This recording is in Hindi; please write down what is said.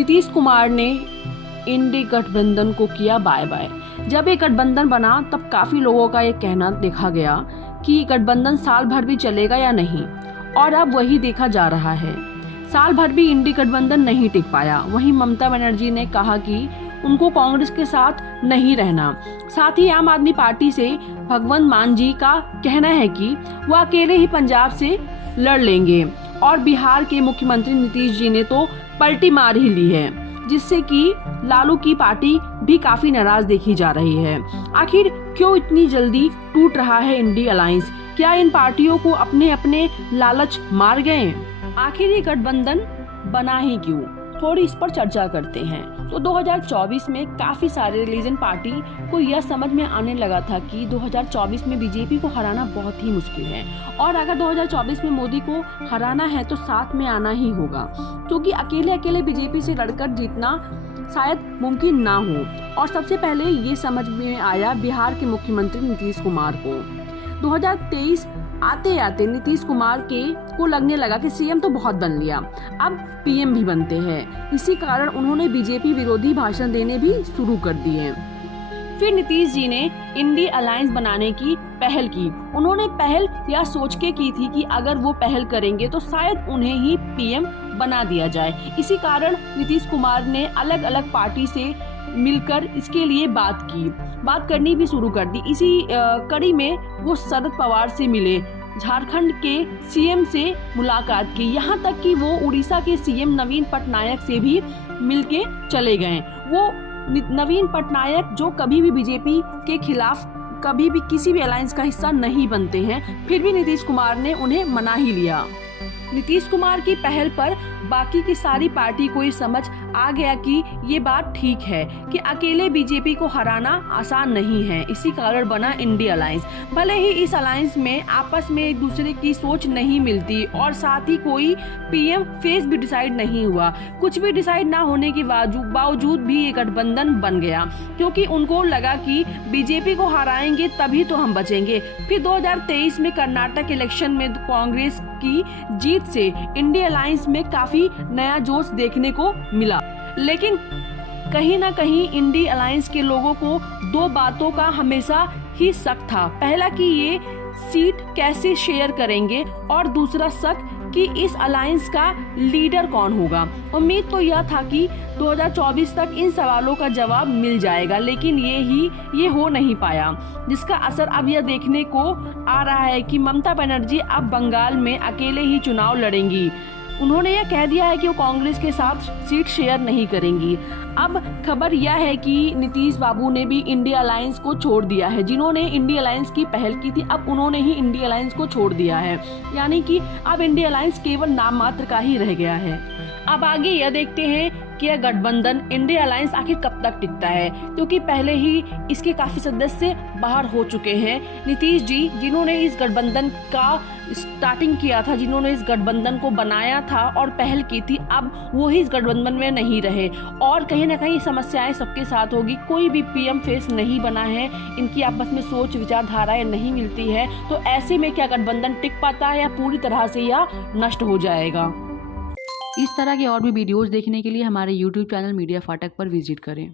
नीतीश कुमार ने इंडी गठबंधन को किया बाय बाय। जब ये गठबंधन बना तब काफी लोगों का ये कहना देखा गया कि गठबंधन साल भर भी चलेगा या नहीं, और अब वही देखा जा रहा है। साल भर भी इंडी गठबंधन नहीं टिक पाया। वहीं ममता बनर्जी ने कहा कि उनको कांग्रेस के साथ नहीं रहना। साथ ही आम आदमी पार्टी से भगवंत मान जी का कहना है कि वो अकेले ही पंजाब से लड़ लेंगे, और बिहार के मुख्यमंत्री नीतीश जी ने तो पलटी मार ही ली है, जिससे कि लालू की पार्टी भी काफी नाराज देखी जा रही है। आखिर क्यों इतनी जल्दी टूट रहा है इंडी अलायंस? क्या इन पार्टियों को अपने अपने लालच मार गए? आखिर ये गठबंधन बना ही क्यों? थोड़ी इस पर चर्चा करते हैं। तो 2024 में काफी सारे रिलीजन पार्टी को यह समझ में आने लगा था कि 2024 में बीजेपी को हराना बहुत ही मुश्किल है, और अगर 2024 में मोदी को हराना है तो साथ में आना ही होगा, क्योंकि अकेले अकेले बीजेपी से लड़कर जीतना शायद मुमकिन ना हो। और सबसे पहले ये समझ में आया बिहार के मुख्यमंत्री नीतीश कुमार को। 2023 आते आते नीतीश कुमार को लगने लगा कि सीएम तो बहुत बन लिया, अब पीएम भी बनते हैं। इसी कारण उन्होंने बीजेपी विरोधी भाषण देने भी शुरू कर दिए। फिर नीतीश जी ने इंडी अलायंस बनाने की पहल की। उन्होंने पहल यह सोच के की थी कि अगर वो पहल करेंगे तो शायद उन्हें ही पीएम बना दिया जाए। इसी कारण नीतीश कुमार ने अलग अलग पार्टी से मिलकर इसके लिए बात करनी भी शुरू कर दी। इसी कड़ी में वो शरद पवार से मिले, झारखंड के सीएम से मुलाकात की, यहाँ तक कि वो उड़ीसा के सीएम नवीन पटनायक से भी मिलके चले गए। वो नवीन पटनायक जो कभी भी बीजेपी के खिलाफ कभी भी किसी भी अलायंस का हिस्सा नहीं बनते हैं, फिर भी नीतीश कुमार ने उन्हें मना ही लिया। नीतीश कुमार की पहल पर बाकी की सारी पार्टी को ये समझ आ गया कि ये बात ठीक है कि अकेले बीजेपी को हराना आसान नहीं है। इसी कारण बना इंडी अलायंस। भले ही इस अलायंस में आपस में एक दूसरे की सोच नहीं मिलती, और साथ ही कोई पीएम फेस भी डिसाइड नहीं हुआ। कुछ भी डिसाइड ना होने के बावजूद भी ये गठबंधन बन गया, क्योंकि उनको लगा कि बीजेपी को हराएंगे तभी तो हम बचेंगे। फिर 2023 में कर्नाटक इलेक्शन में कांग्रेस की जीत से इंडी अलायंस में काफी नया जोश देखने को मिला। लेकिन कहीं ना कहीं इंडी अलायंस के लोगों को दो बातों का हमेशा ही शक था। पहला कि ये सीट कैसे शेयर करेंगे, और दूसरा शक कि इस अलायंस का लीडर कौन होगा। उम्मीद तो यह था कि 2024 तक इन सवालों का जवाब मिल जाएगा, लेकिन ये हो नहीं पाया, जिसका असर अब यह देखने को आ रहा है कि ममता बनर्जी अब बंगाल में अकेले ही चुनाव लड़ेंगी। उन्होंने यह कह दिया है कि वो कांग्रेस के साथ सीट शेयर नहीं करेंगी। अब खबर यह है कि नीतीश बाबू ने भी इंडी अलायंस को छोड़ दिया है। जिन्होंने इंडी अलायंस की पहल की थी, अब उन्होंने ही इंडी अलायंस को छोड़ दिया है, यानी कि अब इंडी अलायंस केवल नाम मात्र का ही रह गया है। अब आगे यह देखते हैं कि यह गठबंधन इंडी अलायंस आखिर कब तक टिकता है, क्योंकि पहले ही इसके काफी सदस्य बाहर हो चुके हैं। नीतीश जी जिन्होंने इस गठबंधन का स्टार्टिंग किया था, जिन्होंने इस गठबंधन को बनाया था और पहल की थी, अब वो ही इस गठबंधन में नहीं रहे, और कहीं ना कहीं समस्याएं सबके साथ होगी। कोई भी पीएम फेस नहीं बना है, इनकी आपस में सोच विचारधाराएं नहीं मिलती है, तो ऐसे में क्या गठबंधन टिक पाता है या पूरी तरह से यह नष्ट हो जाएगा? इस तरह के और भी वीडियोस देखने के लिए हमारे YouTube चैनल मीडिया फाटक पर विजिट करें।